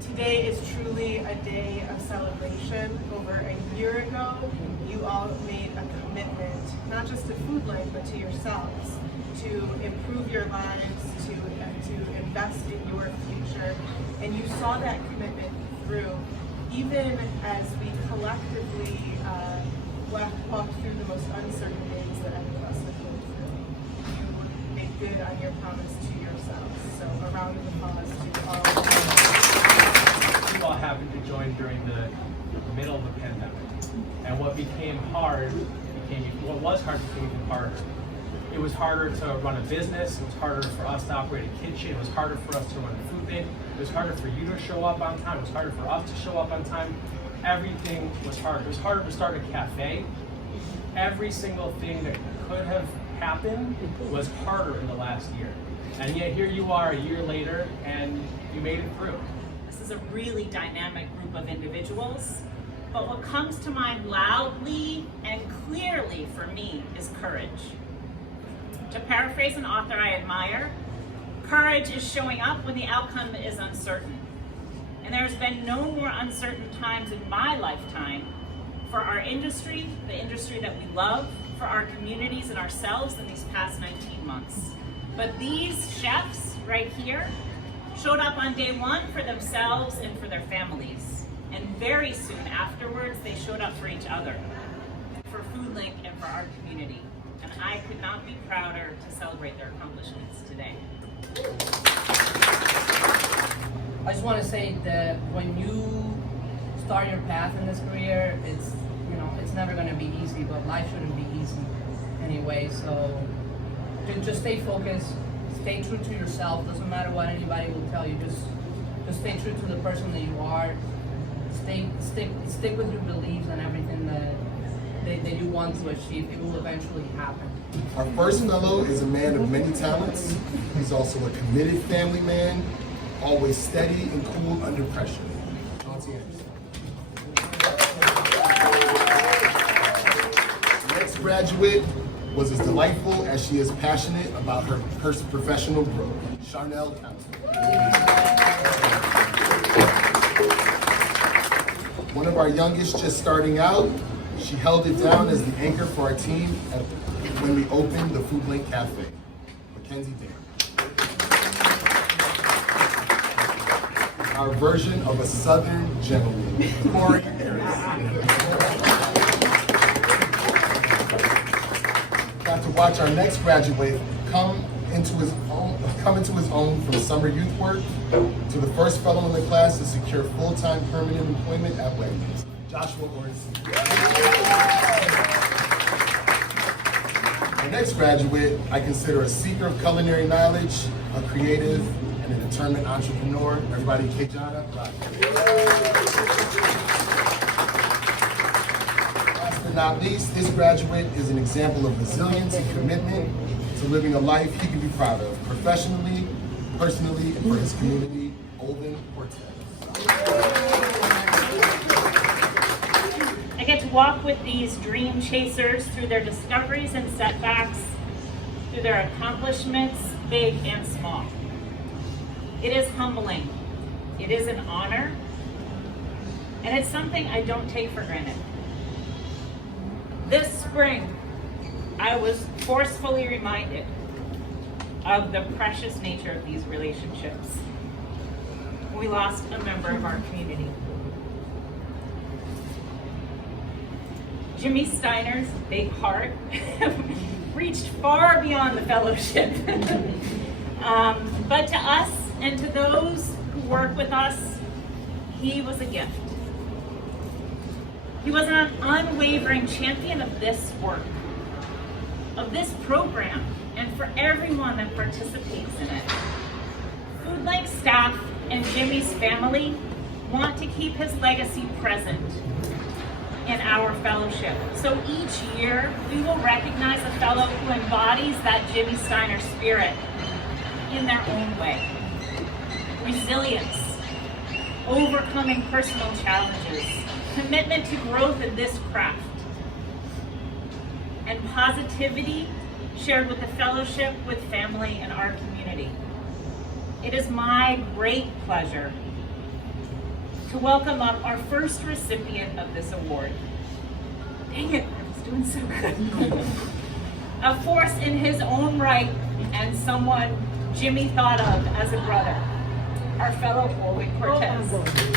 Today is truly a day of celebration. Over a year ago, you all made a commitment, not just to Foodlink, but to yourselves, to improve your lives, to invest in your future. And you saw that commitment through, even as we collectively walked through the most uncertain days that any of us have lived through. You made good on your promise to yourselves. So a round of applause to all of you. You all happened to join during the middle of the pandemic. And what was hard became even harder. It was harder to run a business. It was harder for us to operate a kitchen. It was harder for us to run a food bank. It was harder for you to show up on time. It was harder for us to show up on time. Everything was hard. It was harder to start a cafe. Every single thing that could have happened was harder in the last year. And yet here you are a year later and you made it through. This is a really dynamic group of individuals, but what comes to mind loudly and clearly for me is courage. To paraphrase an author I admire, courage is showing up when the outcome is uncertain. And there's been no more uncertain times in my lifetime for our industry, the industry that we love, for our communities and ourselves in these past 19 months. But these chefs right here showed up on day one for themselves and for their families. And very soon afterwards, they showed up for each other, for Foodlink and for our community. And I could not be prouder to celebrate their accomplishments today. I just want to say that when you start your path in this career, it's never going to be easy, but life shouldn't be easy anyway. So just stay focused, stay true to yourself. Doesn't matter what anybody will tell you. Just stay true to the person that you are. Stick with your beliefs and everything that you want to achieve. It will eventually happen. Our first fellow is a man of many talents. He's also a committed family man, always steady and cool under pressure. Chauncey Anderson. The next graduate was as delightful as she is passionate about her professional growth. Charnel Council. One of our youngest just starting out, she held it down as the anchor for our team when we opened the Foodlink Cafe. Mackenzie Dan. Our version of a Southern gentleman, Corey Harris. Got to watch our next graduate come into his own from summer youth work to the first fellow in the class to secure full-time permanent employment at Wegmans, Joshua Orsi. The next graduate I consider a seeker of culinary knowledge, a creative, and a determined entrepreneur. Everybody, Kejana. Last but not least, this graduate is an example of resilience and commitment to living a life he can be proud of, professionally, personally, and for his community. Olden Cortez. I get to walk with these dream chasers through their discoveries and setbacks, through their accomplishments, big and small. It is humbling, it is an honor, and it's something I don't take for granted. This spring, I was forcefully reminded of the precious nature of these relationships. We lost a member of our community. Jimmy Steiner's big heart reached far beyond the fellowship. But to us and to those who work with us, he was a gift. He was an unwavering champion of this work, of this program, and for everyone that participates in it. Foodlink staff and Jimmy's family want to keep his legacy present in our fellowship. So each year, we will recognize a fellow who embodies that Jimmy Steiner spirit in their own way. Resilience, overcoming personal challenges, commitment to growth in this craft, and positivity shared with the fellowship, with family, and our community. It is my great pleasure to welcome up our first recipient of this award. Dang it, I was doing so good. A force in his own right and someone Jimmy thought of as a brother, our fellow Foodlink Cortez.